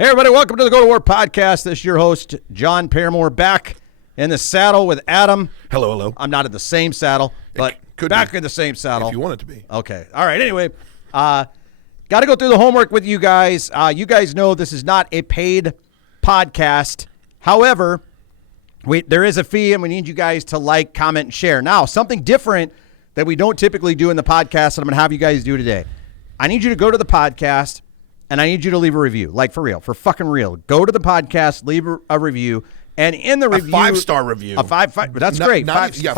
Hey, everybody, welcome to the Go to War podcast. This is your host, John Paramore, back in the saddle with Adam. Hello, hello. I'm not in the same saddle, but back in the same saddle. If you want it to be. Okay. All right. Anyway, got to go through the homework with you guys. You guys know this is not a paid podcast. However, there is a fee, and we need you guys to like, comment, and share. Now, something different that we don't typically do in the podcast that I'm going to have you guys do today. I need you to go to the podcast, and I need you to leave a review. Like, for real. For fucking real. Go to the podcast, leave a review, and in the review... A 5-star review. A five that's great. Five star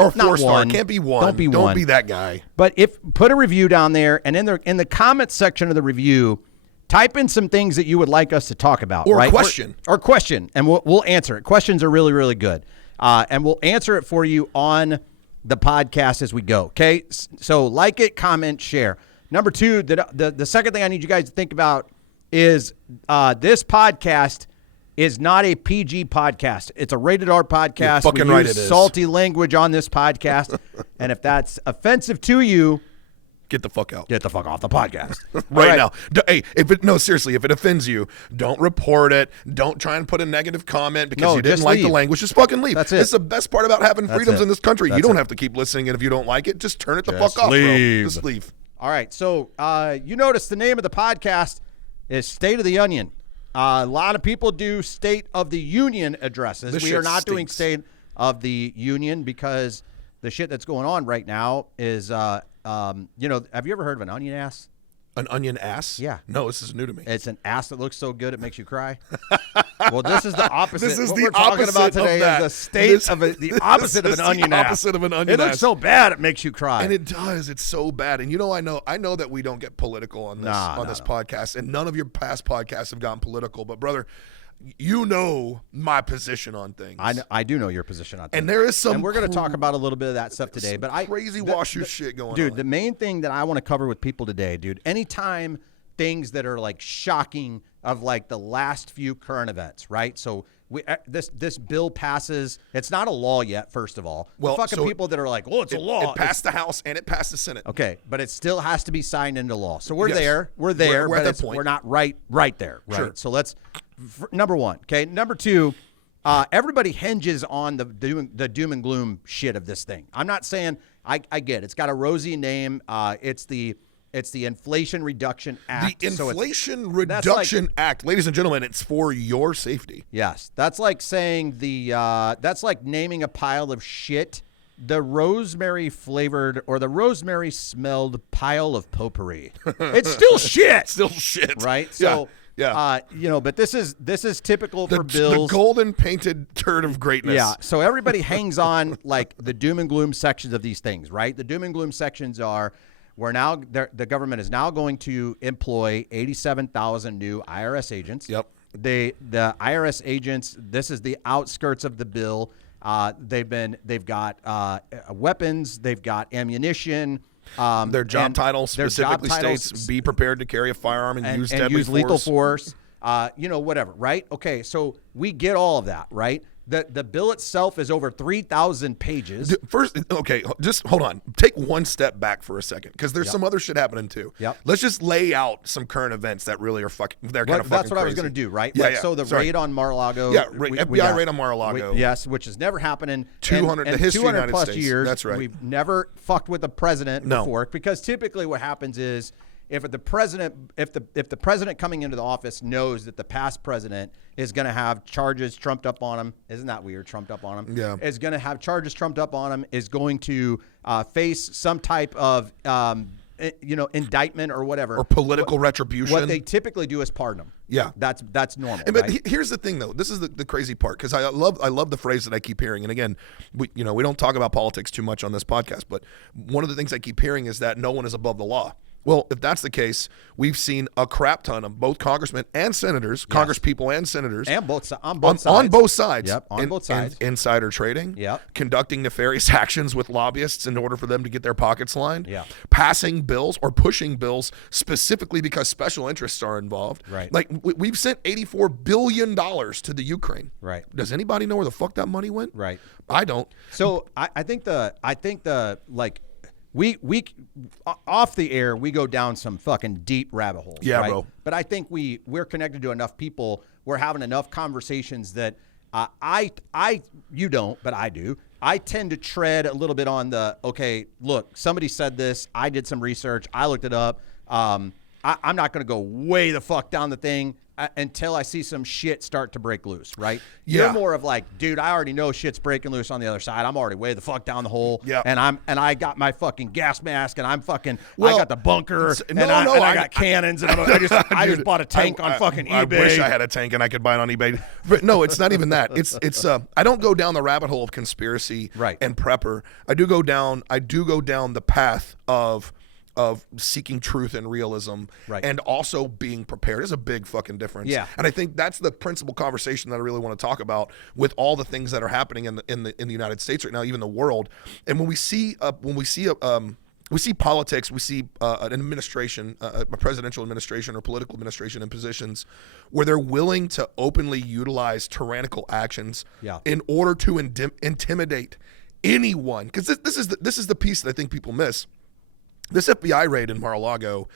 or 4-star. Can't be one. Don't be one. Don't be that guy. But put a review down there, and in the comment section of the review, type in some things that you would like us to talk about. Or right? a question. Or question, and we'll answer it. Questions are really, really good. And we'll answer it for you on the podcast as we go, okay? So like it, comment, share. Number two, the second thing I need you guys to think about is this podcast is not a PG podcast. It's a rated R podcast. You're fucking we right use it is. salty language on this podcast. And if that's offensive to you, get the fuck out. get the fuck off the podcast. right now. Hey, seriously, if it offends you, don't report it. Don't try and put a negative comment because you didn't like the language. Just fucking leave. That's it. It's the best part about having freedoms in this country. You don't have to keep listening, and if you don't like it, just turn it the fuck off, bro. Just leave. All right, so you notice the name of the podcast is State of the Onion. A lot of people do State of the Union addresses. We are not doing State of the Union because the shit that's going on right now is, have you ever heard of an onion ass? An onion ass? Yeah. No, this is new to me. It's an ass that looks so good it makes you cry. Well, this is the opposite. This is what the we're talking opposite about today of that. is the opposite of an onion ass. Opposite of an onion It looks ass. so bad it makes you cry. And it does. It's so bad. And I know that we don't get political on this podcast, and none of your past podcasts have gotten political. But brother, you know my position on things. I do know your position on things. And there is some, and we're going to talk about a little bit of that stuff today. But crazy washer shit going on. Dude, the main thing that I want to cover with people today, dude, anytime things that are like shocking of like the last few current events, right? So this bill passes. It's not a law yet, first of all. Well, fucking people that are like, oh, it's a law. It passed the House and it passed the Senate. Okay, but it still has to be signed into law. So we're there. We're at but that point. We're not right there. Right. Sure. So let's number one. Okay. Number two. Everybody hinges on the doom and gloom shit of this thing. I'm not saying I get it. It's got a rosy name. It's the Inflation Reduction Act. The Inflation Reduction Act, ladies and gentlemen, it's for your safety. Yes, that's like saying that's like naming a pile of shit the rosemary flavored or the rosemary smelled pile of potpourri. It's still shit. Still shit. Right? So yeah. But this is typical for bills. The golden painted turd of greatness. Yeah. So everybody hangs on like the doom and gloom sections of these things, right? The doom and gloom sections are the government is now going to employ 87,000 new IRS agents. Yep. The IRS agents, this is the outskirts of the bill. They've got weapons, they've got ammunition. Their job title specifically states be prepared to carry a firearm and use lethal force. Whatever, right? Okay, so we get all of that, right? The bill itself is over 3,000 pages. First, okay, just hold on. Take one step back for a second because there's some other shit happening too. Yep. Let's just lay out some current events that really are they're kind of fucking That's what crazy. I was going to do, right? Yeah, So the raid on Mar-a-Lago. Yeah, FBI raid on Mar-a-Lago. Yes, which has never happened in 200 the history of the United plus States. years. That's right. We've never fucked with the president before because typically what happens is if the president coming into the office knows that the past president is going to have charges trumped up on him, isn't that weird? Trumped up on him, yeah. Is going to have charges trumped up on him, is going to face some type of indictment or whatever, or political retribution. What they typically do is pardon them. Yeah, that's normal. But right? Here's the thing, though. This is the crazy part because I love the phrase that I keep hearing. And again, we don't talk about politics too much on this podcast, but one of the things I keep hearing is that no one is above the law. Well, if that's the case, we've seen a crap ton of both congressmen and senators, congresspeople and senators, and on both sides. Yep, on both sides. Insider trading. Yep. Conducting nefarious actions with lobbyists in order for them to get their pockets lined. Yeah. Passing bills or pushing bills specifically because special interests are involved. Right. Like we've sent $84 billion to the Ukraine. Right. Does anybody know where the fuck that money went? Right. I don't. So I think we off the air, we go down some fucking deep rabbit holes. Yeah, right? bro. But I think we're connected to enough people. We're having enough conversations that you don't, but I do. I tend to tread a little bit on the, okay, look, somebody said this. I did some research. I looked it up. I'm not going to go way the fuck down the thing until I see some shit start to break loose, right? Yeah. You're more of like, dude, I already know shit's breaking loose on the other side. I'm already way the fuck down the hole. Yeah. And I got my fucking gas mask and I got the bunker and I got cannons and I just bought a tank on fucking eBay. I wish I had a tank and I could buy it on eBay. But no, it's not even that. It's I don't go down the rabbit hole of conspiracy and prepper. I do go down the path of seeking truth and realism, and also being prepared is a big fucking difference. Yeah. And I think that's the principal conversation that I really want to talk about with all the things that are happening in the United States right now, even the world. And when we see politics, we see an administration, a presidential administration or political administration in positions where they're willing to openly utilize tyrannical actions in order to intimidate anyone. Because this is the piece that I think people miss. This FBI raid in Mar-a-Lago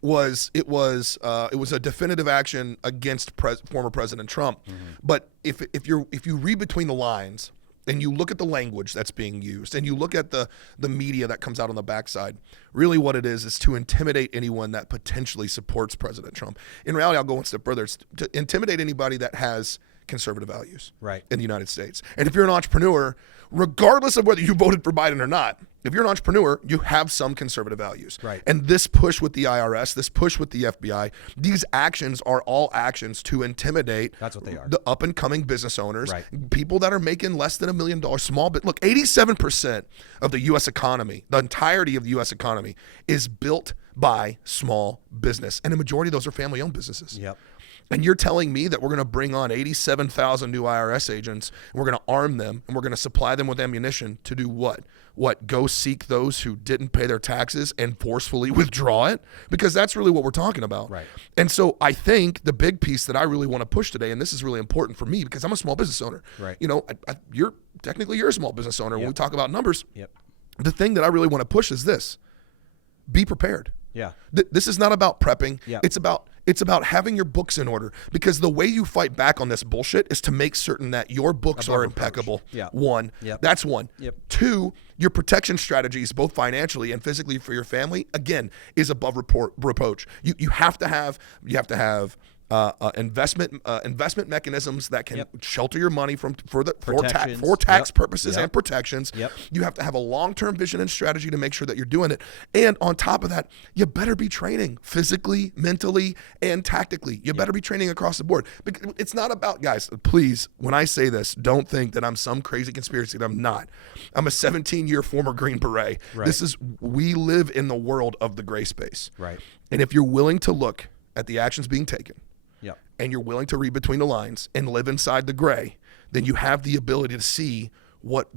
was a definitive action against former President Trump. Mm-hmm. But if you read between the lines and you look at the language that's being used and you look at the media that comes out on the backside, really what it is to intimidate anyone that potentially supports President Trump. In reality, I'll go one step further. It's to intimidate anybody that has conservative values in the United States. And if you're an entrepreneur, regardless of whether you voted for Biden or not, if you're an entrepreneur, you have some conservative values. Right. And this push with the IRS, this push with the FBI, these actions are all actions to intimidate That's what they are. the up and coming business owners, people that are making less than $1 million, small. But look, 87% of the U.S. economy, the entirety of the U.S. economy is built by small business. And the majority of those are family owned businesses. Yep. And you're telling me that we're going to bring on 87,000 new IRS agents and we're going to arm them and we're going to supply them with ammunition to do what? Go seek those who didn't pay their taxes and forcefully withdraw it? Because that's really what we're talking about. Right. And so I think the big piece that I really want to push today, and this is really important for me because I'm a small business owner. Right. You know, you're a small business owner. When we talk about numbers, the thing that I really want to push is this: be prepared. Yeah. This is not about prepping. Yeah. It's about having your books in order, because the way you fight back on this bullshit is to make certain that your books are impeccable. Yeah. One. Yep. That's one. Yep. Two, your protection strategies, both financially and physically for your family, again, is above reproach. You have to have investment mechanisms that can shelter your money for tax purposes and protections. Yep. You have to have a long-term vision and strategy to make sure that you're doing it. And on top of that, you better be training physically, mentally, and tactically. You better be training across the board. It's not about, guys, please, when I say this, don't think that I'm some crazy conspiracy. I'm not. I'm a 17-year former Green Beret. Right. We live in the world of the gray space. Right. And if you're willing to look at the actions being taken, and you're willing to read between the lines and live inside the gray, then you have the ability to see what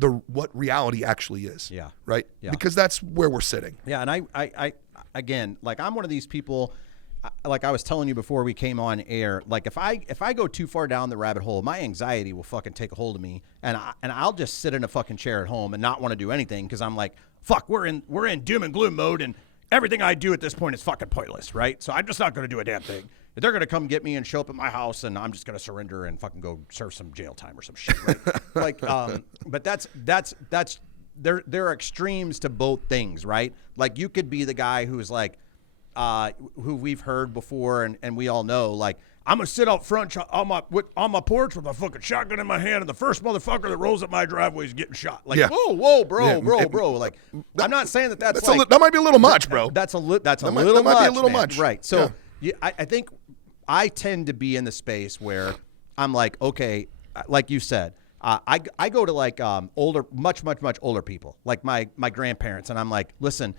reality actually is. Yeah. Right? Yeah. Because that's where we're sitting. Yeah, and I again, like, I'm one of these people, like I was telling you before we came on air, like if I go too far down the rabbit hole, my anxiety will fucking take a hold of me, and I'll just sit in a fucking chair at home and not want to do anything because I'm like, fuck, we're in doom and gloom mode, and everything I do at this point is fucking pointless, right? So I'm just not going to do a damn thing. They're going to come get me and show up at my house, and I'm just going to surrender and fucking go serve some jail time or some shit, right? But that's there are extremes to both things, right? Like, you could be the guy who's like, who we've heard before, and we all know, like, I'm gonna sit out front on my porch with a fucking shotgun in my hand, and the first motherfucker that rolls up my driveway is getting shot. Like, whoa, bro. Like, I'm not saying that might be a little much, bro. That's a little much. That might be a little much, right? So I think I tend to be in the space where I'm like, okay, like you said, I go to like older, much older people, like my grandparents, and I'm like, listen,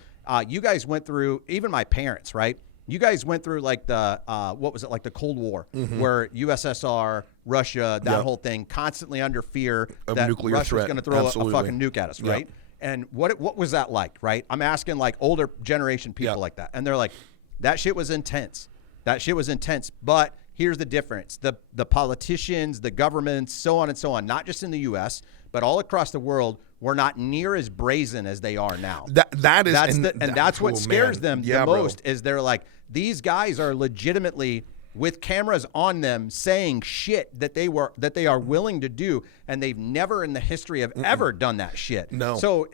you guys went through, even my parents, right? You guys went through like the what was it, like the Cold War, where USSR, Russia, that whole thing, constantly under fear of that nuclear Russia was threat. going to throw a Absolutely. fucking nuke at us, right? And what was that like, right? I'm asking like older generation people like that, and they're like, that shit was intense. That shit was intense, but here's the difference. The politicians, the governments, so on and so on, not just in the U.S., but all across the world, were not near as brazen as they are now. That's what scares them the most, is they're like, these guys are legitimately with cameras on them saying shit that they are willing to do, and they've never in the history of ever done that shit. No. So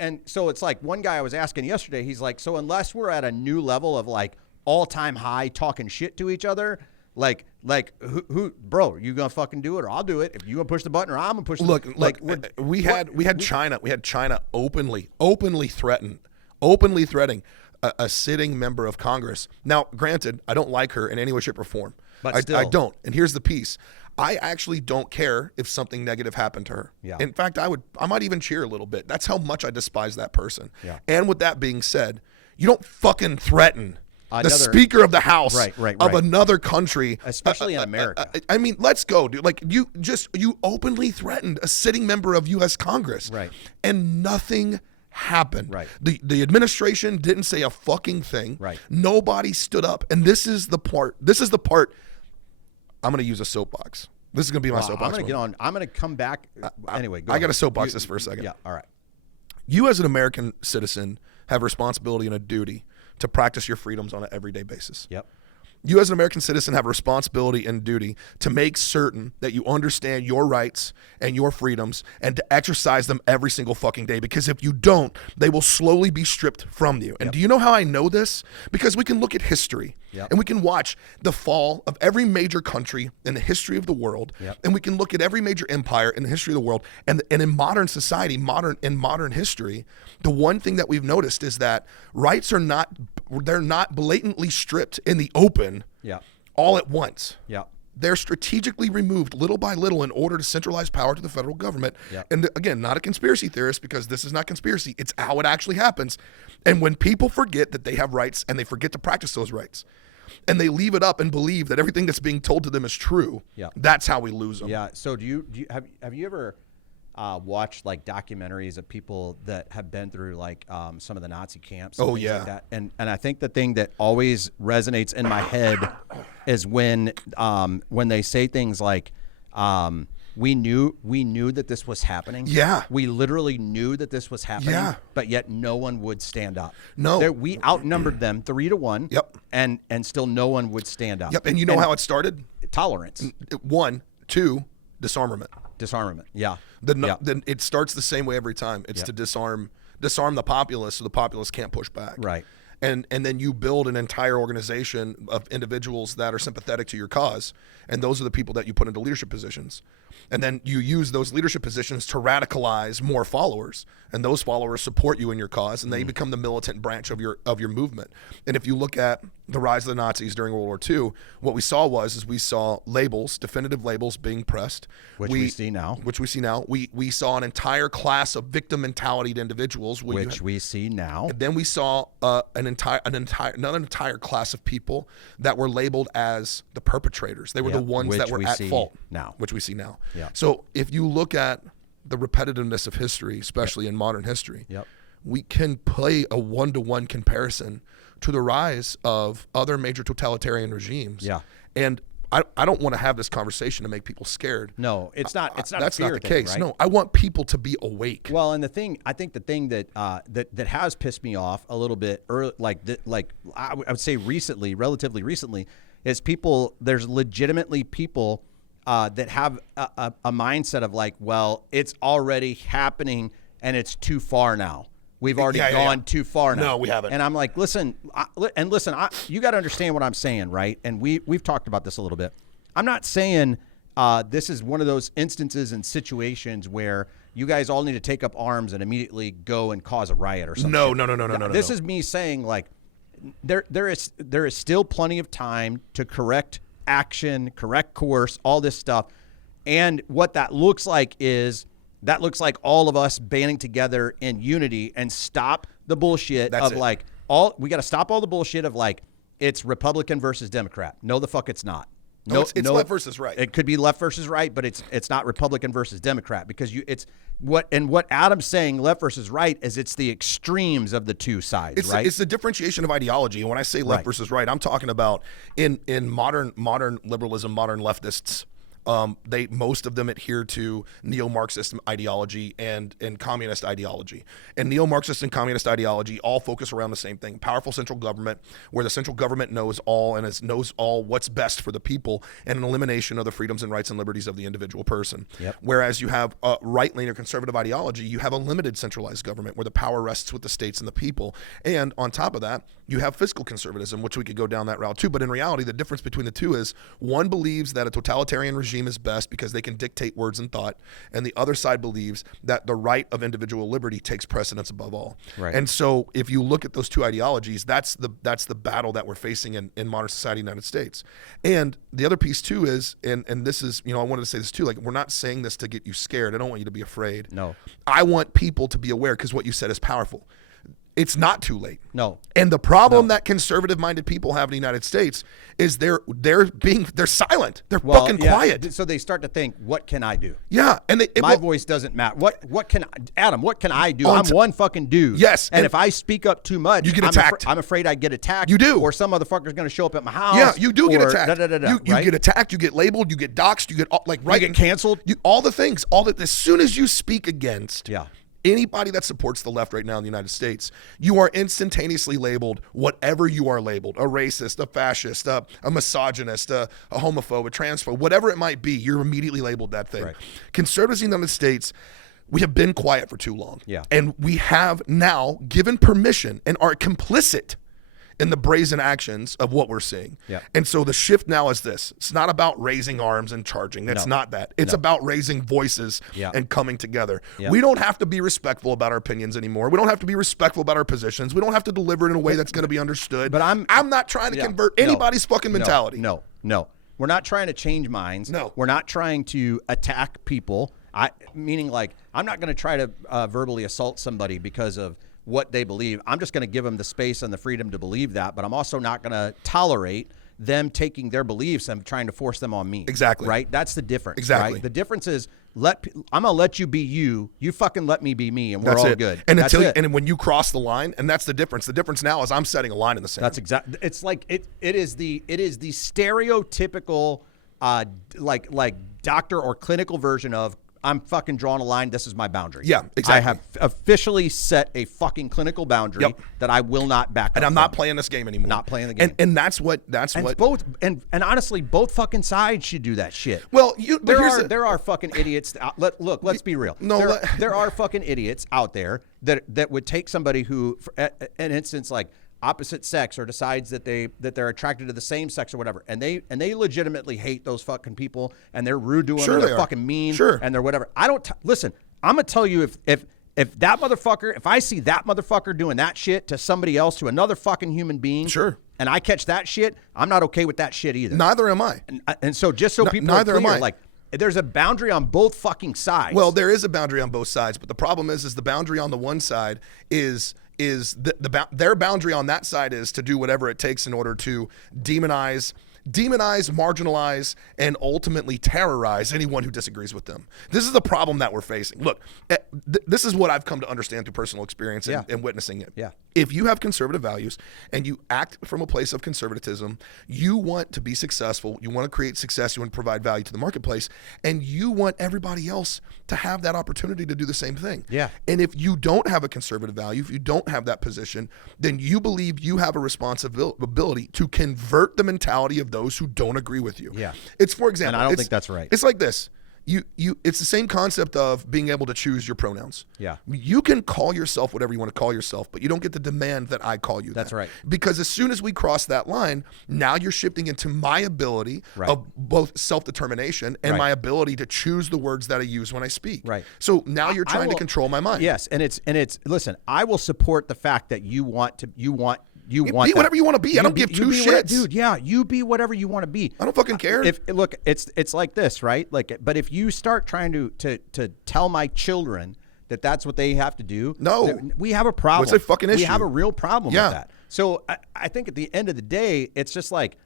it's like, one guy I was asking yesterday, he's like, so unless we're at a new level of like all-time high talking shit to each other, like who bro, you gonna fucking do it, or I'll do it. If you gonna push the button, or I'm gonna push the button. Look, we had China openly threatening a sitting member of Congress. Now, granted, I don't like her in any way, shape, or form. But I don't. And here's the piece. I actually don't care if something negative happened to her. Yeah. In fact, I might even cheer a little bit. That's how much I despise that person. Yeah. And with that being said, you don't fucking threaten the Speaker of the House of another country, especially in America. I mean, let's go, dude. Like, you openly threatened a sitting member of U.S. Congress, right? And nothing happened. Right. The administration didn't say a fucking thing. Right. Nobody stood up, and this is the part. I'm going to use a soapbox. This is going to be my soapbox. I'm going to get on. I'm going to come back. Anyway, go I got to soapbox this for a second. Yeah. All right. You, as an American citizen, have a responsibility and a duty to practice your freedoms on an everyday basis. Yep. You, as an American citizen, have a responsibility and duty to make certain that you understand your rights and your freedoms and to exercise them every single fucking day. Because if you don't, they will slowly be stripped from you. And do you know how I know this? Because we can look at history and we can watch the fall of every major country in the history of the world. And we can look at every major empire in the history of the world. And in modern society, modern history, the one thing that we've noticed is that rights are not blatantly stripped in the open all at once. They're strategically removed little by little in order to centralize power to the federal government. And again, not a conspiracy theorist, because this is not conspiracy. It's how it actually happens. And when people forget that they have rights and they forget to practice those rights, and they leave it up and believe that everything that's being told to them is true, that's how we lose them. Yeah. So have you ever watched like documentaries of people that have been through like some of the Nazi camps? And things like that? And I think the thing that always resonates in my head is when they say things like, we knew that this was happening. Yeah. We literally knew that this was happening. Yeah. But yet no one would stand up. No. We outnumbered them 3-1. Yep. And still no one would stand up. Yep. And you know how it started? Tolerance. 1, 2, disarmament. Yeah. Then it starts the same way every time. It's to disarm the populace so the populace can't push back. Right. And then you build an entire organization of individuals that are sympathetic to your cause, and those are the people that you put into leadership positions. And then you use those leadership positions to radicalize more followers, and those followers support you in your cause, and they become the militant branch of your movement. And if you look at the rise of the Nazis during World War II, what we saw labels, definitive labels being pressed, which we see now. We saw an entire class of victim mentality individuals, we see now. And then we saw another entire class of people that were labeled as the perpetrators. They were the ones that were at fault now, which we see now. Yeah. So if you look at the repetitiveness of history, especially in modern history, we can play a one-to-one comparison to the rise of other major totalitarian regimes. Yeah. And I don't want to have this conversation to make people scared. No, it's not. It's not. That's a fear not the thing, case. right? No, I want people to be awake. Well, and I think the thing that has pissed me off a little bit, I would say relatively recently, is people. There's legitimately people that have a mindset of like, well, it's already happening and it's too far now. We've already gone too far now. No, we haven't. And I'm like, listen, you got to understand what I'm saying, right? And we've talked about this a little bit. I'm not saying this is one of those instances and situations where you guys all need to take up arms and immediately go and cause a riot or something. No. This is me saying like, there is still plenty of time to correct action, correct course, all this stuff. And what that looks like is all of us banding together in unity and stop the bullshit we got to stop all the bullshit of like, it's Republican versus Democrat. No, the fuck it's not. No, it's left versus right. It could be left versus right, but it's not Republican versus Democrat, because it's what Adam's saying, left versus right, is it's the extremes of the two sides, right? It's the differentiation of ideology. And when I say left versus right, I'm talking about in modern liberalism, modern leftists. Most of them adhere to neo-Marxist ideology and communist ideology. And neo-Marxist and communist ideology all focus around the same thing: powerful central government, where the central government knows all and knows all what's best for the people, and an elimination of the freedoms and rights and liberties of the individual person. Yep. Whereas you have right-leaning or conservative ideology, you have a limited centralized government where the power rests with the states and the people. And on top of that, you have fiscal conservatism, which we could go down that route too. But in reality, the difference between the two is one believes that a totalitarian regime is best because they can dictate words and thought, and the other side believes that the right of individual liberty takes precedence above all. Right. And so if you look at those two ideologies, that's the battle that we're facing in modern society in the United States. And the other piece too is, and this is, I wanted to say this too, like, we're not saying this to get you scared. I don't want you to be afraid. No. I want people to be aware, because what you said is powerful. It's not too late. No. And the problem that conservative-minded people have in the United States is they're silent. They're fucking quiet. So they start to think, what can I do? Yeah, and my voice doesn't matter. What can Adam? What can I do? I'm one fucking dude. Yes, and if I speak up too much, you get attacked. I'm afraid I get attacked. You do, or some motherfucker's going to show up at my house. Yeah, you do get attacked. You get attacked. You get labeled. You get doxxed. You get You get canceled. All the things. All that. As soon as you speak against. Yeah. Anybody that supports the left right now in the United States, you are instantaneously labeled whatever you are labeled: a racist, a fascist, a misogynist, a homophobe, a transphobe, whatever it might be. You're immediately labeled that thing. Right. Conservatives in the United States, we have been quiet for too long. Yeah. And we have now given permission and are complicit in the brazen actions of what we're seeing. Yeah. And so the shift now is this. It's not about raising arms and charging. It's not that. It's about raising voices and coming together. Yeah. We don't have to be respectful about our opinions anymore. We don't have to be respectful about our positions. We don't have to deliver it in a way that's going to be understood. But I'm not trying to convert anybody's fucking mentality. No. We're not trying to change minds. No. We're not trying to attack people. Meaning, like, I'm not going to try to verbally assault somebody because of what they believe. I'm just going to give them the space and the freedom to believe that, but I'm also not going to tolerate them taking their beliefs and trying to force them on me. Exactly. Right? That's the difference. Exactly. Right? The difference is I'm going to let you be you. You fucking let me be me, and we're all good. And and when you cross the line, and that's the difference. The difference now is I'm setting a line in the sand. That's exactly. It's like it is the stereotypical like doctor or clinical version of, I'm fucking drawing a line. This is my boundary. Yeah, exactly. I have officially set a fucking clinical boundary that I will not back up. And I'm not playing this game anymore. Not playing the game. And that's what. Both and honestly, both fucking sides should do that shit. Well, there are fucking idiots. Let's be real. There are fucking idiots out there that would take somebody who, for an instance, like opposite sex, or decides that they're attracted to the same sex or whatever, and they legitimately hate those fucking people, and they're rude to them, sure, and they're fucking mean, and they're whatever. Listen, I'm gonna tell you, if that motherfucker, if I see that motherfucker doing that shit to somebody else, to another fucking human being, and I catch that shit, I'm not okay with that shit either. Neither am I. And so just so people are clear, like, there's a boundary on both fucking sides. Well, there is a boundary on both sides, but the problem is the boundary on the one side is their boundary on that side is to do whatever it takes in order to demonize, marginalize, and ultimately terrorize anyone who disagrees with them. This is the problem that we're facing. Look, this is what I've come to understand through personal experience and witnessing it. Yeah. If you have conservative values and you act from a place of conservatism, you want to be successful, you want to create success, you want to provide value to the marketplace, and you want everybody else to have that opportunity to do the same thing. Yeah. And if you don't have a conservative value, if you don't have that position, then you believe you have a responsibility to convert the mentality of those who don't agree with you. Yeah. It's, for example, and I don't think that's right. It's like this. It's the same concept of being able to choose your pronouns. Yeah. You can call yourself whatever you want to call yourself, but you don't get to demand that I call you that. That's right. Because as soon as we cross that line, now you're shifting into my ability of both self-determination and my ability to choose the words that I use when I speak. Right. So now you're trying to control my mind. Yes, and it's listen, I will support the fact that you want be whatever you want to be. I don't give two shits. Dude, yeah, you be whatever you want to be. I don't fucking care. Look, it's like this, right? Like, but if you start trying to tell my children that that's what they have to do, we have a problem. What's a fucking issue? We have a real problem with that. So I think at the end of the day, it's just like,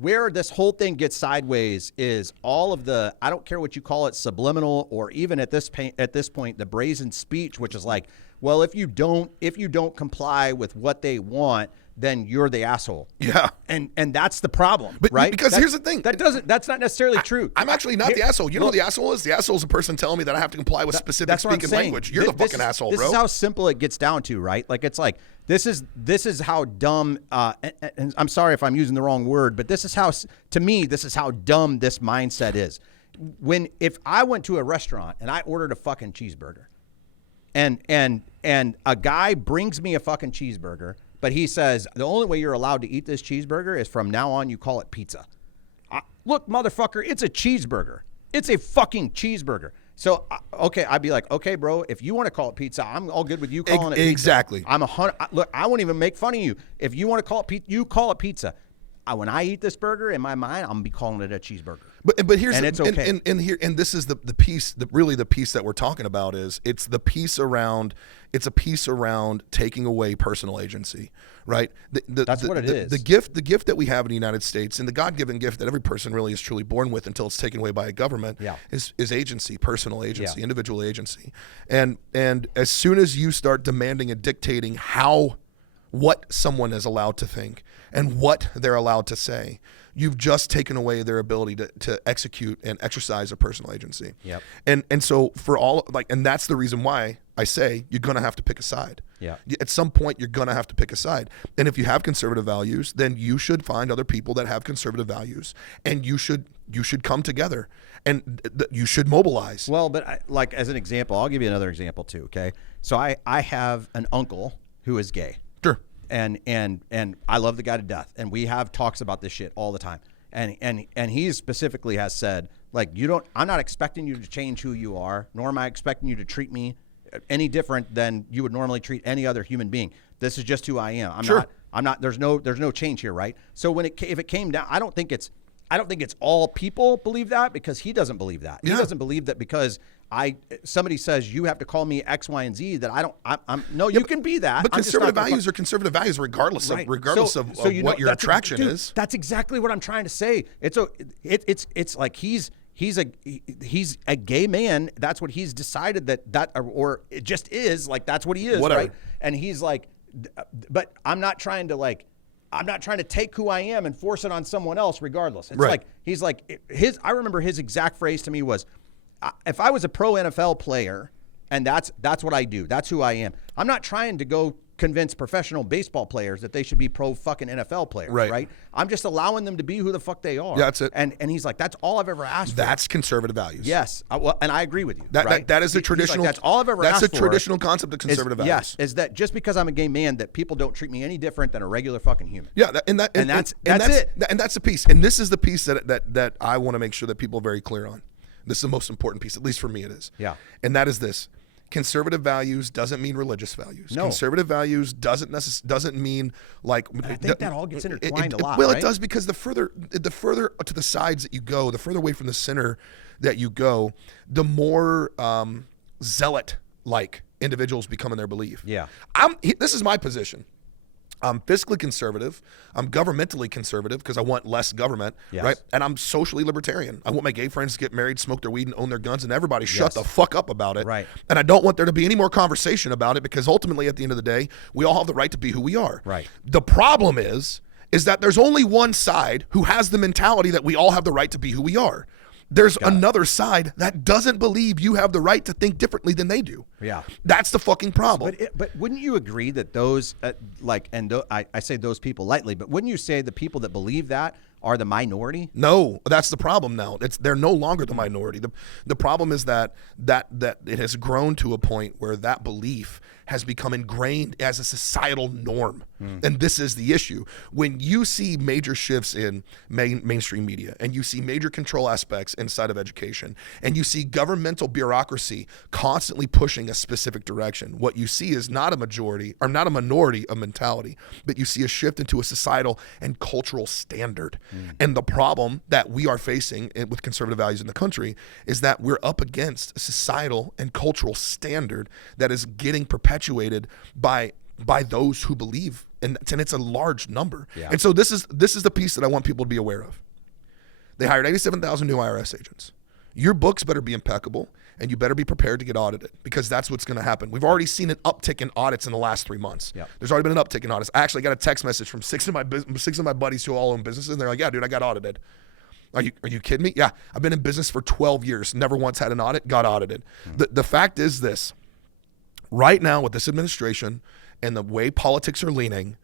where this whole thing gets sideways is all of the, I don't care what you call it, subliminal, or even at this point, the brazen speech, which is like, well, if you don't comply with what they want, then you're the asshole. Yeah. And that's the problem, but, right? Because here's the thing. That's not necessarily true. I'm actually not the asshole. You know who the asshole is? The asshole is a person telling me that I have to comply with specific speaking language. You're the fucking asshole, bro. This is how simple it gets down to, right? Like, it's like, this is how dumb, and I'm sorry if I'm using the wrong word, but this is how dumb this mindset is. If I went to a restaurant and I ordered a fucking cheeseburger, and a guy brings me a fucking cheeseburger, but he says, the only way you're allowed to eat this cheeseburger is from now on you call it pizza. Look, motherfucker, it's a cheeseburger. It's a fucking cheeseburger. So, okay, I'd be like, okay, bro, if you want to call it pizza, I'm all good with you calling it pizza. Exactly. Look, I won't even make fun of you. If you want to call it pizza, you call it pizza. When I eat this burger, in my mind, I'm going to be calling it a cheeseburger. But here's and it's okay. And this is the piece, really the piece that we're talking about is it's a piece around taking away personal agency, right? That's what it is. The gift that we have in the United States, and the God-given gift that every person really is truly born with until it's taken away by a government, is agency, personal agency, individual agency. And as soon as you start demanding and dictating what someone is allowed to think and what they're allowed to say, you've just taken away their ability to execute and exercise a personal agency. Yep. And so and that's the reason why I say you're going to have to pick a side. Yeah. At some point, you're going to have to pick a side. And if you have conservative values, then you should find other people that have conservative values, and you should come together, and you should mobilize. Well, but like as an example, I'll give you another example too. Okay, so I have an uncle who is gay. Sure. And I love the guy to death, and we have talks about this shit all the time. And he specifically has said, like, I'm not expecting you to change who you are, nor am I expecting you to treat me any different than you would normally treat any other human being. This is just who I am. I'm not. There's no change here, right? So if it came down, I don't think it's all people believe that, because he doesn't believe that. Yeah. He doesn't believe that because somebody says you have to call me X, Y, and Z, that you can be that. But conservative values are conservative values regardless of what your attraction is. That's exactly what I'm trying to say. It's like he's a gay man. That's what he's decided or it just is, like, that's what he is. Whatever. Right? And he's like, but I'm not trying to take who I am and force it on someone else regardless. It's like, he's like, I remember his exact phrase to me was, if I was a pro NFL player, and that's what I do, that's who I am, I'm not trying to go convince professional baseball players that they should be pro fucking NFL players, right? I'm just allowing them to be who the fuck they are. Yeah, that's it. And he's like, that's all I've ever asked for. That's conservative values. Yes. And I agree with you. That is the traditional. Like, that's all I've ever asked for. That's the traditional concept of conservative values. Yes, is that just because I'm a gay man, that people don't treat me any different than a regular fucking human. Yeah, that's it. And that's the piece. And this is the piece that I want to make sure that people are very clear on. This is the most important piece, at least for me it is. Yeah. And that is this. Conservative values doesn't mean religious values. No. Conservative values doesn't mean like. I think that all gets intertwined a lot. Well, right? it does, because the further to the sides that you go, the further away from the center that you go, the more zealot-like individuals become in their belief. Yeah. This is my position. I'm fiscally conservative. I'm governmentally conservative because I want less government, right? And I'm socially libertarian. I want my gay friends to get married, smoke their weed, and own their guns, and everybody shut the fuck up about it. Right. And I don't want there to be any more conversation about it, because ultimately, at the end of the day, we all have the right to be who we are. Right. The problem is that there's only one side who has the mentality that we all have the right to be who we are. There's another side that doesn't believe you have the right to think differently than they do. Yeah. That's the fucking problem. But wouldn't you agree that those, I say those people lightly, but wouldn't you say the people that believe that are the minority? No, that's the problem now. They're no longer the minority. The problem is that it has grown to a point where that belief has become ingrained as a societal norm. And this is the issue. When you see major shifts in mainstream media, and you see major control aspects inside of education, and you see governmental bureaucracy constantly pushing a specific direction, what you see is not a minority of mentality, but you see a shift into a societal and cultural standard. And the problem that we are facing with conservative values in the country is that we're up against a societal and cultural standard that is getting perpetuated by by those who believe, and it's a large number. Yeah. And so this is the piece that I want people to be aware of. They hired 87,000 new IRS agents. Your books better be impeccable, and you better be prepared to get audited, because that's what's going to happen. We've already seen an uptick in audits in the last 3 months. Yep. There's already been an uptick in audits. I actually got a text message from six of my buddies who all own businesses, and they're like, "Yeah, dude, I got audited." Are you kidding me? Yeah, I've been in business for 12 years, never once had an audit, got audited. The fact is this: right now with this administration and the way politics are leaning,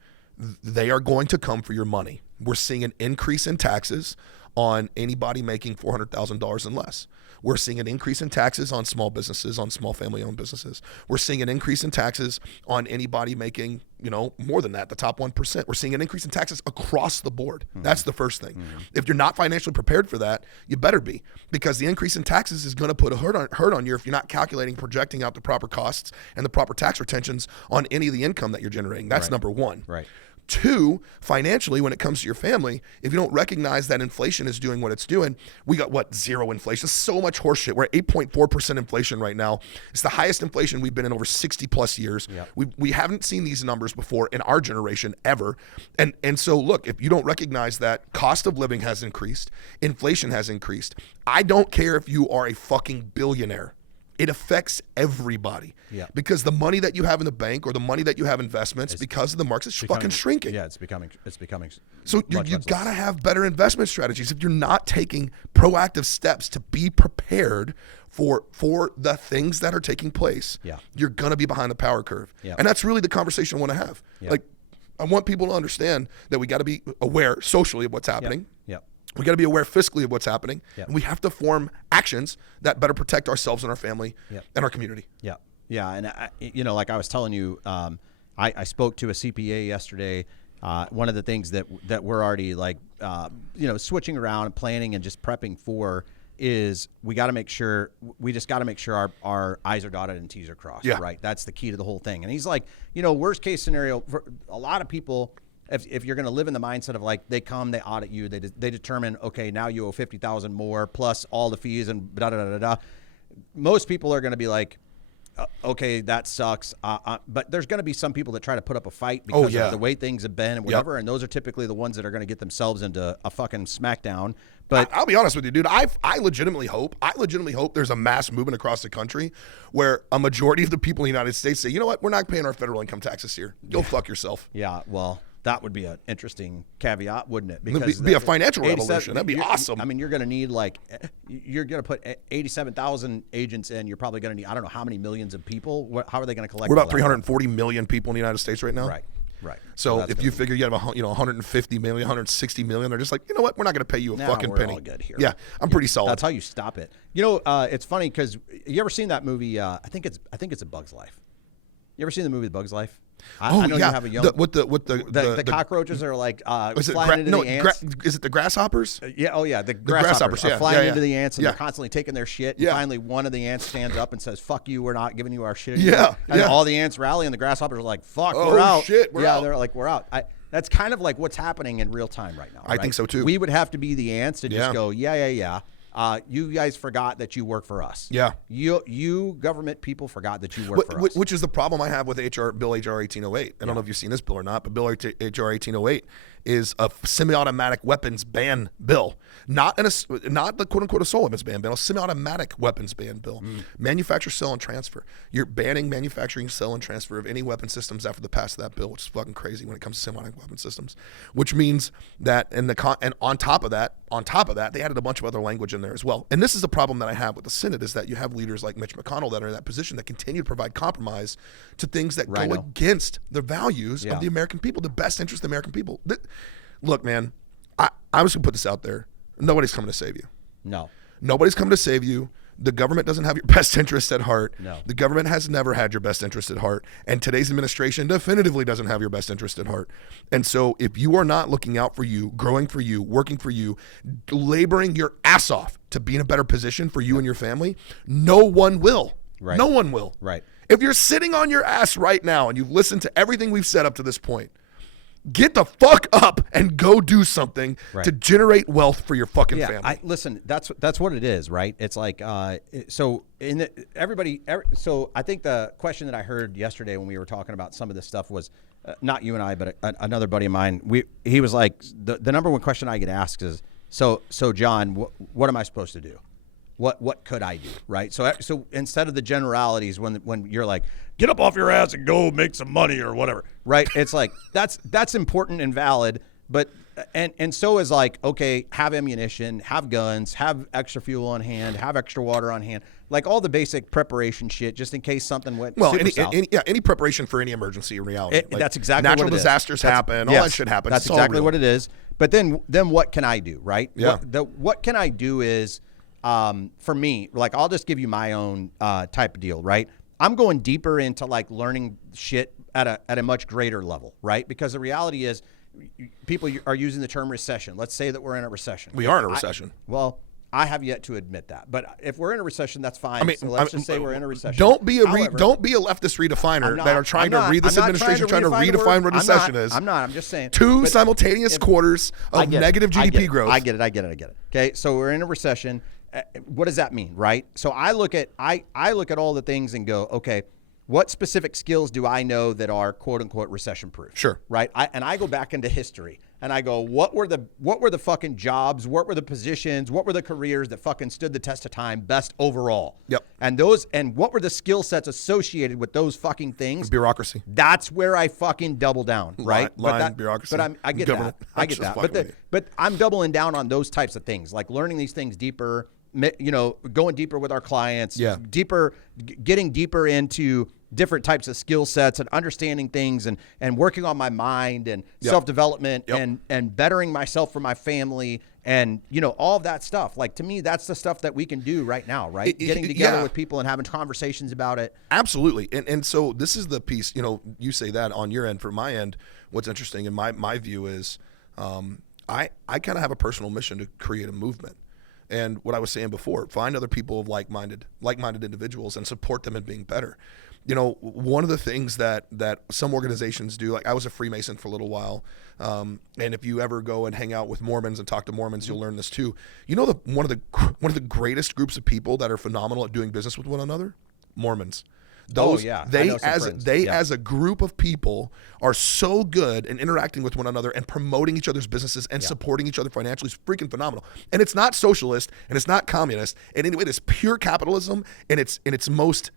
they are going to come for your money. We're seeing an increase in taxes on anybody making $400,000 and less. We're seeing an increase in taxes on small businesses, on small family-owned businesses. We're seeing an increase in taxes on anybody making, more than that, the top 1%. We're seeing an increase in taxes across the board. That's the first thing. If you're not financially prepared for that, you better be, because the increase in taxes is going to put a hurt on you if you're not calculating, projecting out the proper costs and the proper tax retentions on any of the income that you're generating. That's number one. Right. Two, financially, when it comes to your family, if you don't recognize that inflation is doing what it's doing, we got zero inflation. So much horseshit. We're at 8.4% inflation right now. It's the highest inflation we've been in over 60 plus years. Yep. We haven't seen these numbers before in our generation ever. And so look, if you don't recognize that cost of living has increased, inflation has increased, I don't care if you are a fucking billionaire. It affects everybody. Yeah. Because the money that you have in the bank or the money that you have investments, because of the markets, is fucking shrinking. Yeah, it's becoming. So you got to have better investment strategies. If you're not taking proactive steps to be prepared for the things that are taking place, you're going to be behind the power curve. Yeah. And that's really the conversation I want to have. Yeah. Like, I want people to understand that we got to be aware socially of what's happening. Yeah. We got to be aware fiscally of what's happening. Yep. And we have to form actions that better protect ourselves and our family and our community. Yeah. Yeah. And, like I was telling you, I spoke to a CPA yesterday. One of the things that we're already switching around and planning and just prepping for is we just got to make sure our I's are dotted and T's are crossed. Yeah. Right. That's the key to the whole thing. And he's like, worst case scenario for a lot of people, if you're going to live in the mindset of they come, they audit you, they determine, okay, now you owe 50,000 more plus all the fees and da da da da da. Most people are going to be like, okay, that sucks. But there's going to be some people that try to put up a fight because of the way things have been and whatever. And those are typically the ones that are going to get themselves into a fucking smackdown. But I'll be honest with you, dude. I legitimately hope there's a mass movement across the country where a majority of the people in the United States say, you know what, we're not paying our federal income taxes here. Go fuck yourself. Yeah, well, that would be an interesting caveat, wouldn't it? Because it'd be a financial revolution. That'd be awesome. I mean, you're going to need you're going to put 87,000 agents in. You're probably going to need, I don't know how many millions of people. How are they going to collect? We're about 340 million people in the United States right now. Right. So if you figure you have 150 million, 160 million, they're just like, you know what? We're not going to pay you a fucking penny. All good here. Yeah, I'm pretty solid. That's how you stop it. It's funny because you ever seen that movie? I think it's A Bug's Life. You ever seen the movie Bug's Life? I know you have a young the cockroaches are flying into the ants. Is it the grasshoppers? The grasshoppers are flying into the ants and they're constantly taking their shit. And finally, one of the ants stands up and says, "Fuck you, we're not giving you our shit." And all the ants rally, and the grasshoppers are like, "Fuck, we're out." Shit, we're out. They're like, "We're out." That's kind of like what's happening in real time right now. I think so too. We would have to be the ants to just go, yeah. You guys forgot that you work for us. Yeah. You government people forgot that you work for us. Which is the problem I have with Bill HR 1808. I don't know if you've seen this bill or not, but Bill HR 1808 is a semi-automatic weapons ban bill. Not the quote-unquote assault weapons ban bill, a semi-automatic weapons ban bill. Manufacture, sell, and transfer. You're banning manufacturing, sell, and transfer of any weapon systems after the pass of that bill, which is fucking crazy when it comes to semi-automatic weapon systems. Which means that, and on top of that, they added a bunch of other language in there as well. And this is the problem that I have with the Senate, is that you have leaders like Mitch McConnell that are in that position that continue to provide compromise to things that go against the values of the American people, the best interest of the American people. Look, man, I'm just going to put this out there. Nobody's coming to save you. No. Nobody's coming to save you. The government doesn't have your best interest at heart. No. The government has never had your best interest at heart. And today's administration definitively doesn't have your best interest at heart. And so if you are not looking out for you, growing for you, working for you, laboring your ass off to be in a better position for you and your family, no one will. Right. No one will. Right. If you're sitting on your ass right now and you've listened to everything we've said up to this point, get the fuck up and go do something Right. to generate wealth for your fucking family. Listen, that's what it is, right? It's like so so I think the question that I heard yesterday when we were talking about some of this stuff was not you and I, but another buddy of mine. He was like, the number one question I get asked is, so John, what am I supposed to do? What could I do, right? So instead of the generalities, when you're like, get up off your ass and go make some money or whatever, right? It's like that's important and valid, but and so is like, okay, have ammunition, have guns, have extra fuel on hand, have extra water on hand, like all the basic preparation shit, just in case something went. Well, super south. any preparation for any emergency in reality. That's exactly natural what it is. disasters happen. All that shit happens. That's It's all exactly real. what it is. But then what can I do, right? Yeah. What can I do is, for me, like I'll just give you my own type of deal, right? I'm going deeper into like learning shit at a much greater level, right? Because the reality is, people are using the term recession. Let's say that we're in a recession. We are in a recession. I have yet to admit that, but if we're in a recession, that's fine. I mean, so let's just say we're in a recession. Don't be a However, leftist redefiner that are trying to read this administration trying to redefine what recession is. I'm not. I'm just saying. Two simultaneous quarters of negative GDP growth. I get it. Okay, so we're in a recession. What does that mean, right? So I look at all the things and go, okay, what specific skills do I know that are quote unquote recession proof? Sure. Right. And I go back into history and I go, what were the fucking jobs? What were the positions? What were the careers that fucking stood the test of time best overall? Yep. And what were the skill sets associated with those fucking things? Bureaucracy. That's where I fucking double down, right? Bureaucracy. But I get government. that. I get that. But I'm doubling down on those types of things, like learning these things deeper, going deeper with our clients, getting deeper into different types of skill sets and understanding things and working on my mind and self-development and bettering myself for my family and, all of that stuff. Like, to me, that's the stuff that we can do right now, right? Getting together with people and having conversations about it. Absolutely. And so this is the piece, you say that on your end. For my end, what's interesting in my view is I kind of have a personal mission to create a movement. And what I was saying before, find other people of like-minded individuals and support them in being better. One of the things that some organizations do, like I was a Freemason for a little while, and if you ever go and hang out with Mormons and talk to Mormons, you'll learn this too. One of the greatest groups of people that are phenomenal at doing business with one another, Mormons. They as a group of people are so good in interacting with one another and promoting each other's businesses and supporting each other financially. It's freaking phenomenal. And it's not socialist and it's not communist. And anyway, it's pure capitalism in its most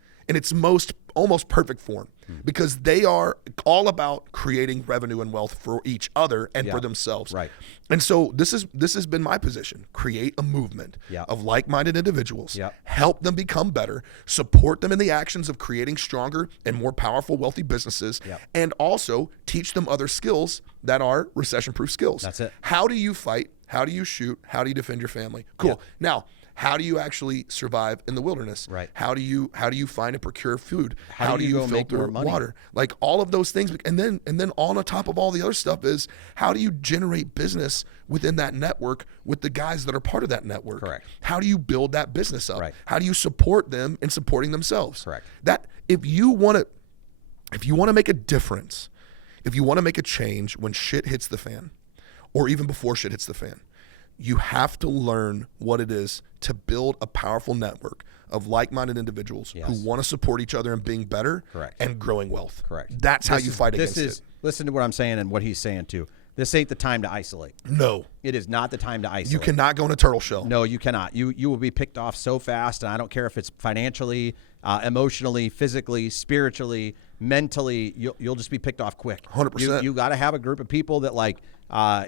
almost perfect form, because they are all about creating revenue and wealth for each other and for themselves. Right. And so this has been my position: create a movement of like-minded individuals, help them become better, support them in the actions of creating stronger and more powerful, wealthy businesses, and also teach them other skills that are recession-proof skills. That's it. How do you fight? How do you shoot? How do you defend your family? Cool. Now, how do you actually survive in the wilderness? Right. How do you find and procure food? How do you go make filter more money? water? Like all of those things, and then on top of all the other stuff is, how do you generate business within that network with the guys that are part of that network? Correct. How do you build that business up? Right. How do you support them in supporting themselves? Correct. That if you want to make a difference, if you want to make a change when shit hits the fan, or even before shit hits the fan, you have to learn what it is to build a powerful network of like-minded individuals who want to support each other in being better and growing wealth. Correct. That's how you fight against it. Listen to what I'm saying and what he's saying too. This ain't the time to isolate. No. It is not the time to isolate. You cannot go in a turtle shell. No, you cannot. You will be picked off so fast, and I don't care if it's financially, emotionally, physically, spiritually, mentally. You'll just be picked off quick. 100%. You got to have a group of people that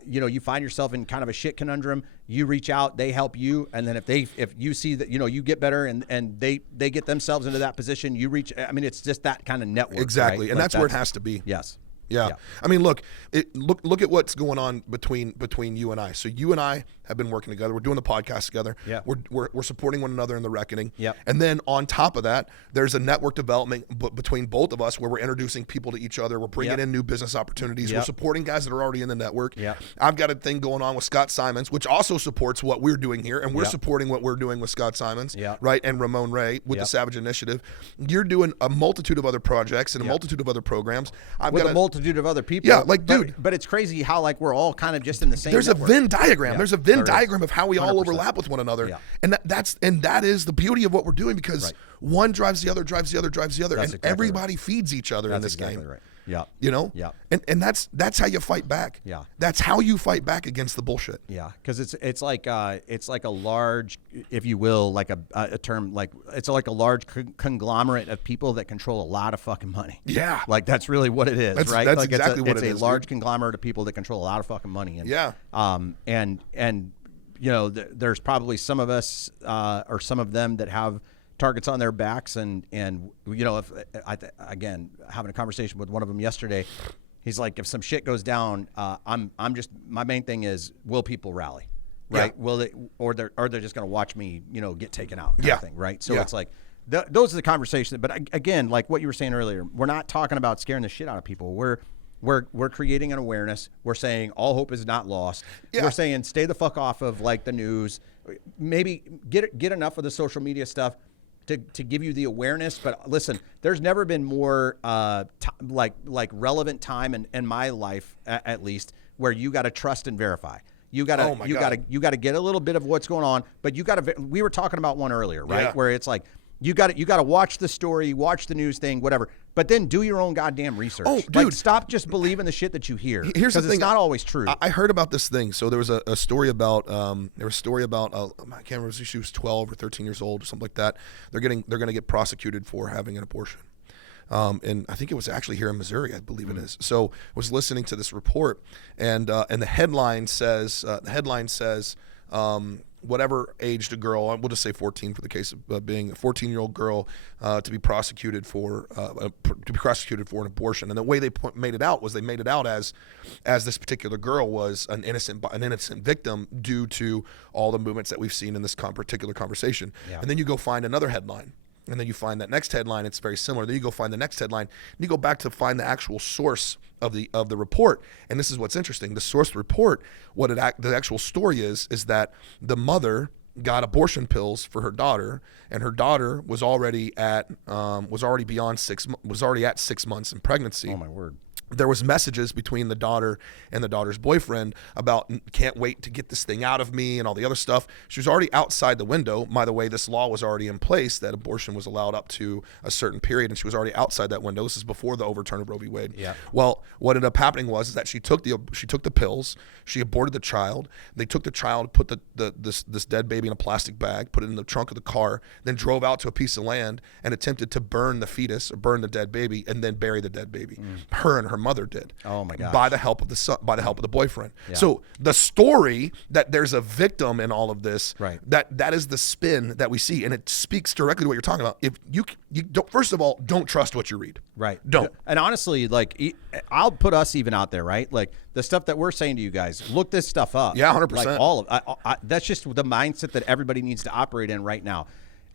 you find yourself in kind of a shit conundrum. You reach out, they help you, and then if you see that you get better and they get themselves into that position, you reach. I mean, it's just that kind of network. Exactly, right? and that's where it has to be. Yes. Yeah. I mean, look at what's going on between you and I. So you and I have been working together. We're doing the podcast together. Yeah. We're supporting one another in the reckoning. Yep. And then on top of that, there's a network development between both of us where we're introducing people to each other. We're bringing in new business opportunities. Yep. We're supporting guys that are already in the network. Yep. I've got a thing going on with Scott Simons, which also supports what we're doing here, and we're supporting what we're doing with Scott Simons, right? And Ramon Ray with the Savage Initiative. You're doing a multitude of other projects and a multitude of other programs. I've with got a multitude of other people. Yeah, like, dude. But it's crazy how like we're all kind of just in the same There's network. a Venn diagram. Yeah, There's a Venn there diagram is. of how we all 100%. overlap with one another. Yeah. And that is the beauty of what we're doing, because one drives the other, drives the other, drives the other. That's and exactly everybody feeds each other in this exactly game. Right. Yeah. You know? Yeah. And that's how you fight back. Yeah. That's how you fight back against the bullshit. Yeah, because it's like a large, if you will, like a term, like it's like a large conglomerate of people that control a lot of fucking money. Yeah. Like that's really what it is, right? That's like exactly what it's it a is, large dude. conglomerate of people that control a lot of fucking money. And, and you know, there's probably some of us or some of them that have targets on their backs, and you know, if again having a conversation with one of them yesterday, he's like, if some shit goes down, I'm just, my main thing is, will people rally, right? Yeah. Will they, or they're just going to watch me, you know, get taken out, kind of thing, right? So it's like those are the conversations. But again, like what you were saying earlier, we're not talking about scaring the shit out of people. We're creating an awareness. We're saying all hope is not lost. Yeah. We're saying stay the fuck off of like the news. Maybe get enough of the social media stuff to give you the awareness. But listen, there's never been more like relevant time in my life, at least, where you got to trust and verify. You got to get a little bit of what's going on, but you got to. We were talking about one earlier, right? Yeah. Where it's like you got to watch the story, watch the news thing, whatever. But then do your own goddamn reresearch. Oh, like, dude. stop just believing the shit that you hear. Here's the thing. It's not always true. I heard about this thing. So there was a story about I can't remember if she was 12 or 13 years old or something like that. They're going to get prosecuted for having an abortion. And I think it was actually here in Missouri, I believe it is. So I was listening to this report, and the headline says whatever aged a girl, we'll just say 14 for the case of being a 14-year-old girl, to be prosecuted for an abortion. And the way they made it out was they made it out as this particular girl was an innocent victim due to all the movements that we've seen in this particular conversation. Yeah. And then you go find another headline. And then you find that next headline, it's very similar. Then you go find the next headline, and you go back to find the actual source of the report. And this is what's interesting. The source of the report, the actual story is that the mother got abortion pills for her daughter, and her daughter was already at 6 months in pregnancy. Oh my word. There was messages between the daughter and the daughter's boyfriend about can't wait to get this thing out of me and all the other stuff. She was already outside the window. By the way, this law was already in place that abortion was allowed up to a certain period, and she was already outside that window. This is before the overturn of Roe v. Wade. Yeah. Well, what ended up happening was that she took the pills. She aborted the child. They took the child, put this dead baby in a plastic bag, put it in the trunk of the car, then drove out to a piece of land and attempted to burn the fetus or burn the dead baby and then bury the dead baby. Her and her mother did. Oh my gosh. By the help of the boyfriend. Yeah. So the story that there's a victim in all of this, right, that is the spin that we see, and it speaks directly to what you're talking about. If you don't, first of all, don't trust what you read. Right. Don't. And honestly, like, I'll put us even out there, right? Like the stuff that we're saying to you guys, look this stuff up. Yeah, 100%. Like all of that's just the mindset that everybody needs to operate in right now.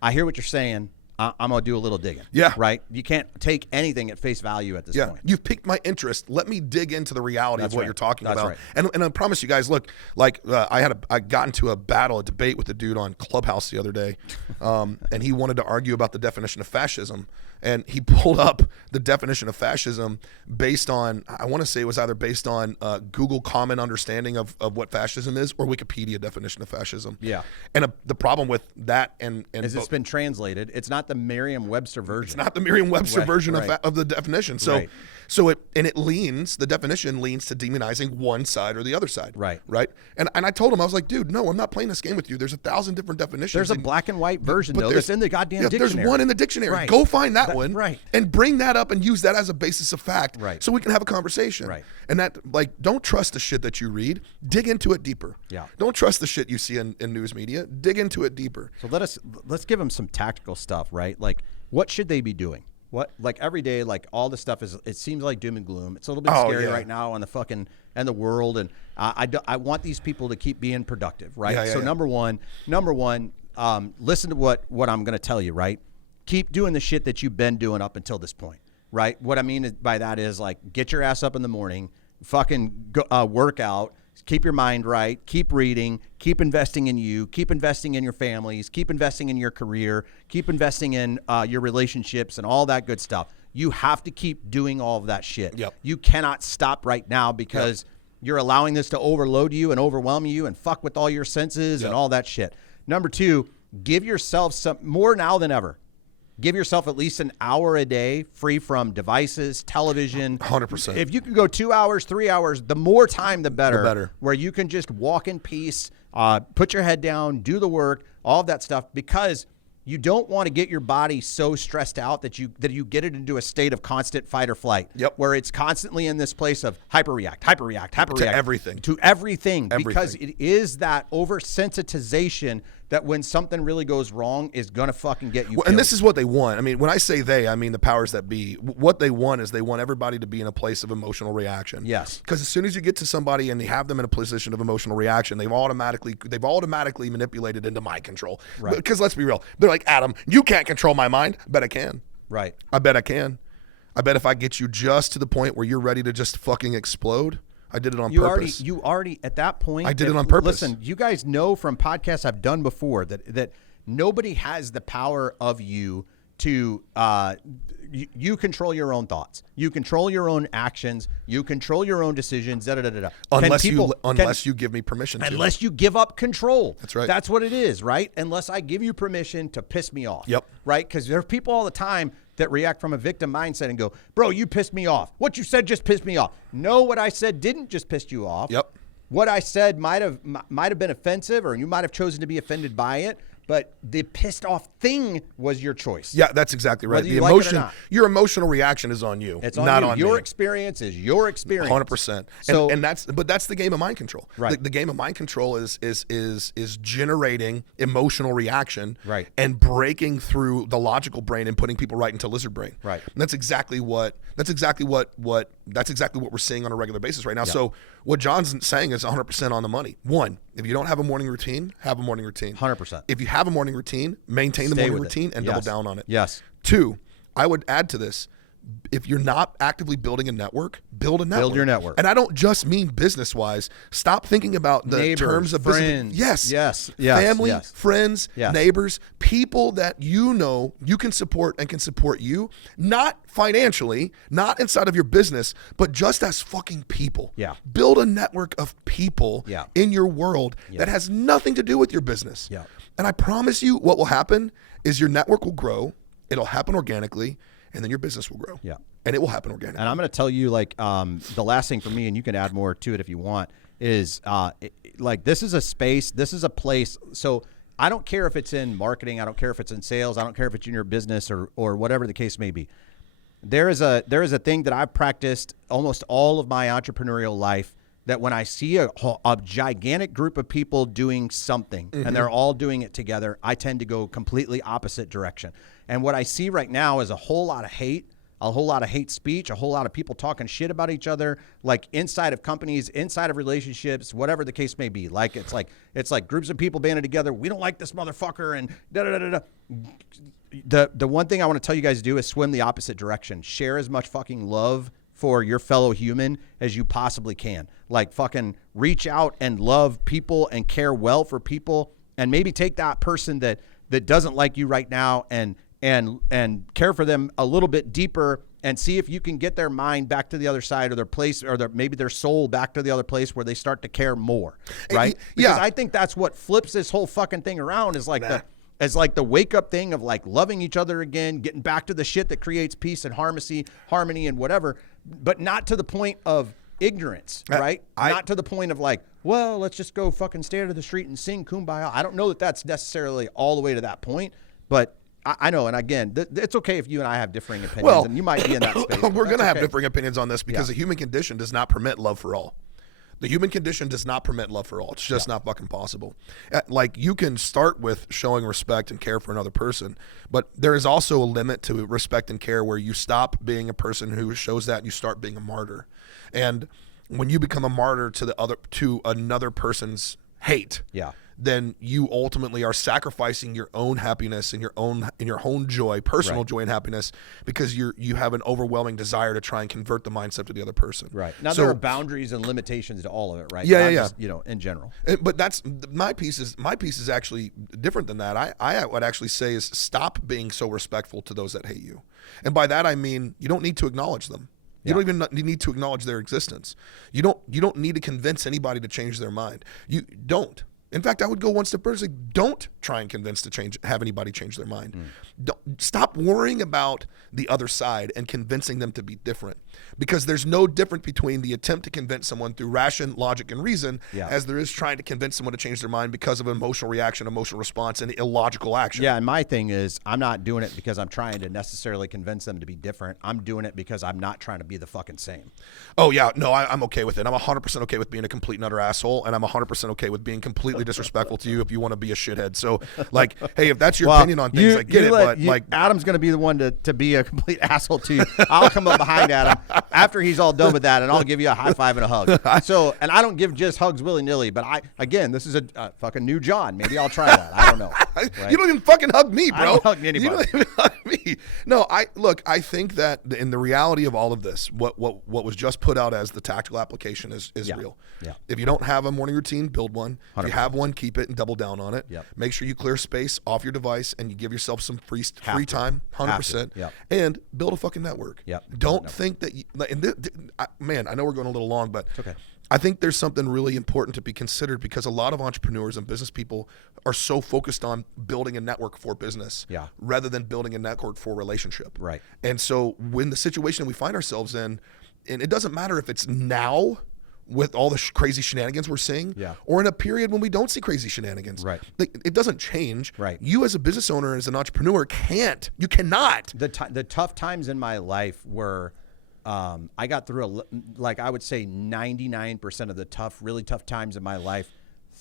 I hear what you're saying. I'm going to do a little digging. Yeah. Right? You can't take anything at face value at this point. You've piqued my interest. Let me dig into the reality of what you're talking That's about. Right. And I promise you guys, look, like I got into a debate with a dude on Clubhouse the other day, and he wanted to argue about the definition of fascism. And he pulled up the definition of fascism based on, I want to say it was either based on Google Common Understanding of what fascism is or Wikipedia definition of fascism. Yeah. And the problem with that is it's been translated. It's not the Merriam-Webster version. It's not the Merriam-Webster version right. of the definition. So, the definition leans to demonizing one side or the other side. Right. Right. And I told him, I was like, dude, no, I'm not playing this game with you. There's 1,000 different definitions. There's a black and white version, though, that's in the goddamn dictionary. There's one in the dictionary. Right. Go find that one. Right. And bring that up and use that as a basis of fact. Right. So we can have a conversation. Right. And that, like, don't trust the shit that you read. Dig into it deeper. Yeah. Don't trust the shit you see in news media. Dig into it deeper. So let's give them some tactical stuff, right? Like, what should they be doing? What, like, every day, like, all the stuff it seems like doom and gloom. It's a little bit scary right now on the fucking and the world. And I want these people to keep being productive, right? Yeah, So number one, listen to what I'm going to tell you, right? Keep doing the shit that you've been doing up until this point, right? What I mean by that is like, get your ass up in the morning, fucking go, work out, keep your mind right, keep reading, keep investing in you, keep investing in your families, keep investing in your career, keep investing in your relationships and all that good stuff. You have to keep doing all of that shit. Yep. You cannot stop right now because you're allowing this to overload you and overwhelm you and fuck with all your senses and all that shit. Number two, give yourself some more now than ever. Give yourself at least an hour a day free from devices, television. 100%. If you can go 2 hours, 3 hours, the more time, the better. The better. Where you can just walk in peace, put your head down, do the work, all of that stuff, because you don't want to get your body so stressed out that you get it into a state of constant fight or flight. Yep. Where it's constantly in this place of hyperreact. To everything. To everything. Because it is that oversensitization that when something really goes wrong is going to fucking get you killed. And this is what they want. I mean, when I say they, I mean the powers that be. What they want is they want everybody to be in a place of emotional reaction. Yes. Because as soon as you get to somebody and you have them in a position of emotional reaction, they've automatically manipulated into mind control. Right. Because let's be real. They're like, Adam, you can't control my mind. I bet I can. Right. I bet I can. I bet if I get you just to the point where you're ready to just fucking explode, I did it on purpose. You already at that point. I did it on purpose. Listen, you guys know from podcasts I've done before that nobody has the power of you to you control your own thoughts. You control your own actions. You control your own decisions. Unless you give me permission to. Unless you give up control. That's right. That's what it is, right? Unless I give you permission to piss me off. Yep. Right? Because there are people all the time that react from a victim mindset and go, bro, you pissed me off. What you said just pissed me off. No, what I said didn't just piss you off. Yep. What I said might have been offensive, or you might have chosen to be offended by it, but the pissed off thing was your choice. Yeah, that's exactly right. Whether The you emotion, like it or not. Your emotional reaction is on you. It's on not you. on Your me. experience is your experience. 100%. So, and that's the game of mind control. Right. The game of mind control is generating emotional reaction. Right. And breaking through the logical brain and putting people right into lizard brain. Right. And that's exactly what we're seeing on a regular basis right now. Yeah. So what John's saying is 100% on the money. One, if you don't have a morning routine, have a morning routine. 100%. If you have a morning routine, maintain the Stay morning with it. routine and Yes. double down on it. Yes. Two, I would add to this, if you're not actively building a network, build a network. Build your network. And I don't just mean business-wise. Stop thinking about the Neighbors, terms of friends. business. Yes. Family, Yes. friends, Yes. neighbors, people that you know you can support and can support you, not financially, not inside of your business, but just as fucking people. Yeah. Build a network of people Yeah. in your world that has nothing to do with your business. Yeah. And I promise you what will happen is your network will grow. It'll happen organically, and then your business will grow. Yeah. And it will happen organically. And I'm going to tell you, like, the last thing for me, and you can add more to it if you want, is like, this is a space, this is a place. So I don't care if it's in marketing, I don't care if it's in sales, I don't care if it's in your business or whatever the case may be. There is a thing that I've practiced almost all of my entrepreneurial life, that when I see a gigantic group of people doing something and they're all doing it together, I tend to go completely opposite direction. And what I see right now is a whole lot of hate speech, a whole lot of people talking shit about each other, like inside of companies, inside of relationships, whatever the case may be. Like it's like groups of people banding together. We don't like this motherfucker and da da da da. The one thing I want to tell you guys to do is swim the opposite direction. Share as much fucking love for your fellow human as you possibly can. Like, fucking reach out and love people and care well for people, and maybe take that person that doesn't like you right now and care for them a little bit deeper, and see if you can get their mind back to the other side, or their place, or maybe their soul back to the other place where they start to care more, right? Because I think that's what flips this whole fucking thing around, is like the wake up thing of like loving each other again, getting back to the shit that creates peace and harmony and whatever, but not to the point of ignorance, right? Not to the point of like, well, let's just go fucking stand in the street and sing Kumbaya. I don't know that that's necessarily all the way to that point, but I know. And again, it's okay if you and I have differing opinions, and you might be in that space. We're going to have differing opinions on this because the human condition does not permit love for all. The human condition does not permit love for all. It's just not fucking possible. Like, you can start with showing respect and care for another person, but there is also a limit to respect and care where you stop being a person who shows that and you start being a martyr. And when you become a martyr to another person's hate, Yeah. then you ultimately are sacrificing your own happiness and your own joy, personal joy and happiness, because you have an overwhelming desire to try and convert the mindset of the other person. Right. Now, So, there are boundaries and limitations to all of it, right? Yeah, But I'm yeah, just, in general. But that's my piece is actually different than that. I would actually say is stop being so respectful to those that hate you. And by that I mean you don't need to acknowledge them. You don't even need to acknowledge their existence. You don't need to convince anybody to change their mind. You don't. In fact, I would go one step further. Don't try and have anybody change their mind. Stop worrying about the other side and convincing them to be different, because there's no difference between the attempt to convince someone through ration, logic, and reason as there is trying to convince someone to change their mind because of an emotional reaction, emotional response, and illogical action. Yeah, and my thing is I'm not doing it because I'm trying to necessarily convince them to be different. I'm doing it because I'm not trying to be the fucking same. Oh, yeah. No, I'm okay with it. I'm 100% okay with being a complete and utter asshole, and I'm 100% okay with being completely disrespectful to you if you want to be a shithead. So, like, hey, if that's your opinion on things, I get it. But like, Adam's going to be the one to be a complete asshole to you. I'll come up behind Adam after he's all done with that, and I'll give you a high five and a hug. So, and I don't give just hugs willy nilly, but this is a fucking new John. Maybe I'll try that. I don't know. Right? You don't even fucking hug me, bro. I don't hug anybody. You don't even hug me. No, I think that in the reality of all of this, what was just put out as the tactical application is real. Yeah. If you don't have a morning routine, build one. 100%. If you have one, keep it and double down on it. Yep. Make sure you clear space off your device and you give yourself some free time, 100%. Yep. And build a fucking network. Yep. Don't think that man, I know we're going a little long, but it's okay. I think there's something really important to be considered, because a lot of entrepreneurs and business people are so focused on building a network for business rather than building a network for relationship. Right. And so when the situation we find ourselves in, and it doesn't matter if it's now with all the crazy shenanigans we're seeing, or in a period when we don't see crazy shenanigans. Right. It doesn't change. Right. You as a business owner, as an entrepreneur, cannot. The tough times in my life were, I got through I would say 99% of the really tough times in my life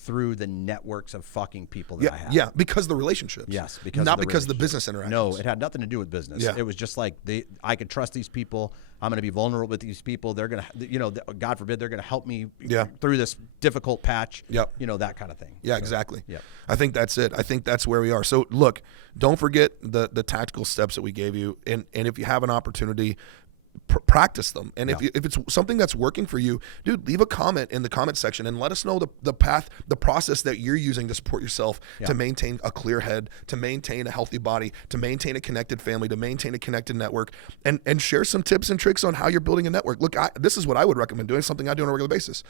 through the networks of fucking people that I have. Yeah, because of the relationships. Yes, not because of the business interactions. No, it had nothing to do with business. Yeah. It was just like I could trust these people. I'm going to be vulnerable with these people. They're going to, God forbid, they're going to help me through this difficult patch. Yep. That kind of thing. Yeah, exactly. Yep. I think that's it. I think that's where we are. So look, don't forget the tactical steps that we gave you, and if you have an opportunity, practice them. And if it's something that's working for you, dude, leave a comment in the comment section and let us know the process that you're using to support yourself, to maintain a clear head, to maintain a healthy body, to maintain a connected family, to maintain a connected network, and share some tips and tricks on how you're building a network. Look, this is what I would recommend doing, something I do on a regular basis.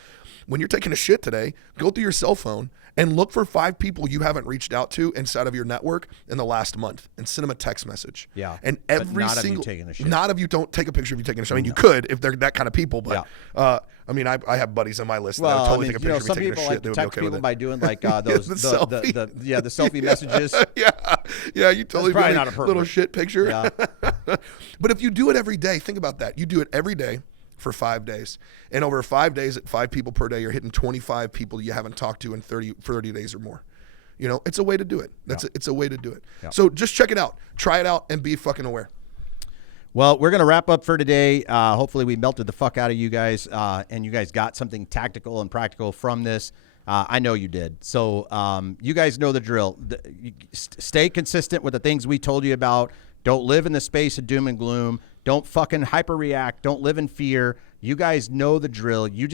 When you're taking a shit today, go through your cell phone and look for 5 people you haven't reached out to inside of your network in the last month and send them a text message. Yeah. And But every not of you single, taking a shit. not of you don't take a picture of you taking a shit. I mean, you could if they're that kind of people, but I mean, I have buddies on my list that would totally take a picture of me some taking a people shit. like They to would be text okay with people it. by doing like those The the selfie messages. Yeah, you totally probably really not appropriate. little shit picture. Yeah. But if you do it every day, think about that. You do it every day for 5 days. And over 5 days at 5 people per day, you're hitting 25 people you haven't talked to in 30 days or more. It's a way to do it. It's a way to do it. Yeah. So just check it out. Try it out and be fucking aware. Well, we're going to wrap up for today. Hopefully we melted the fuck out of you guys, and you guys got something tactical and practical from this. I know you did. So you guys know the drill. Stay consistent with the things we told you about. Don't live in the space of doom and gloom. Don't fucking hyperreact. Don't live in fear. You guys know the drill. You